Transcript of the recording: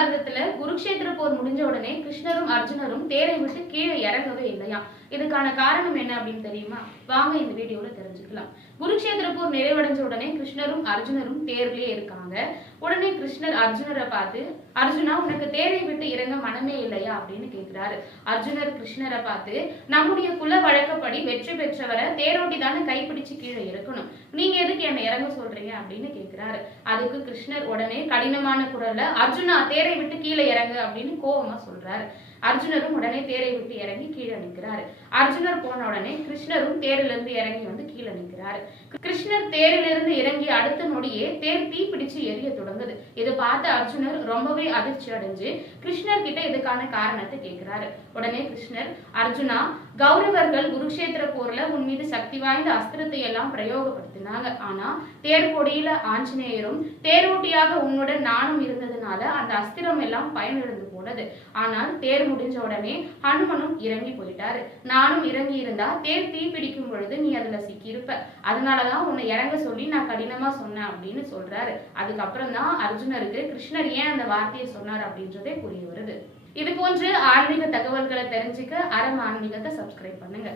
மகாபாரதத்துல குருக்ஷேத்திர போர் முடிஞ்ச உடனே கிருஷ்ணரும் அர்ஜுனரும் தேரை விட்டு கீழே இறங்கவே இல்லையா? இதுக்கான காரணம் என்ன அப்படின்னு தெரியுமா? வாங்க இந்த வீடியோல தெரிஞ்சுக்கலாம். குருக்ஷேத்திர போர் நிறைவடைஞ்ச உடனே கிருஷ்ணரும் அர்ஜுனரும் தேர்லயே இருக்காங்க. உடனே கிருஷ்ணர் அர்ஜுனரை பார்த்து, அர்ஜுனா உனக்கு தேரை விட்டு இறங்க மனமே இல்லையா அப்படின்னு கேட்கிறாரு. அர்ஜுனர் கிருஷ்ணரை பார்த்து, நம்முடைய குல வழக்கப்படி வெற்றி பெற்றவரை தேரோட்டி தானே கைப்பிடிச்சு கீழே இருக்கணும், நீங்க எதுக்கு என்ன இறங்க சொல்றீங்க அப்படின்னு கேட்கிறாரு. அதுக்கு கிருஷ்ணர் உடனே கடினமான குரல்ல, அர்ஜுனா தேரை விட்டு கீழே இறங்கு அப்படின்னு கோபமா சொல்றாரு. அர்ஜுனரும் உடனே தேரை விட்டு இறங்கி கீழே நிற்கிறாரு. அர்ஜுனர் போன உடனே கிருஷ்ணரும் தேரிலிருந்து இறங்கி வந்து கீழே நிற்கிறாரு. கிருஷ்ணர் தேரிலிருந்து இறங்கி அடுத்த நொடியே தேர் தீ பிடிச்சு எரிய தொடங்குது. இதை பார்த்த அர்ஜுனர் ரொம்பவே அதிர்ச்சி அடைஞ்சு கிருஷ்ணர் கிட்ட இதுக்கான காரணத்தை கேட்கிறாரு. உடனே கிருஷ்ணர், அர்ஜுனா, கௌரவர்கள் குருக்ஷேத்திர போர்ல உன் மீது சக்தி வாய்ந்த அஸ்திரத்தை எல்லாம் பிரயோகப்படுத்தினாங்க. ஆனா தேர்கொடியில ஆஞ்சநேயரும் தேரோட்டியாக உன்னுடன் நானும் இருந்ததுனால அந்த அஸ்திரம் எல்லாம் பயனிழந்து போனது. ஆனால் தேர் முடிஞ்ச உடனே ஹனுமனும் இறங்கி போயிட்டாரு. நானும் இறங்கி இருந்தா தேர் தீ பிடிக்கும் பொழுது நீ அதுல சிக்கியிருப்ப. அதனாலதான் உன்னை இறங்க சொல்லி நான் கடினமா சொன்னேன் அப்படின்னு சொல்றாரு. அதுக்கப்புறம் தான் அர்ஜுனருக்கு கிருஷ்ணர் ஏன் அந்த வார்த்தையை சொன்னார் அப்படின்றதே புரிய வருது. இது போன்ற ஆன்மீக தகவல்களை தெரிஞ்சுக்க அறம் ஆன்மீகத்தை சப்ஸ்கிரைப் பண்ணுங்க.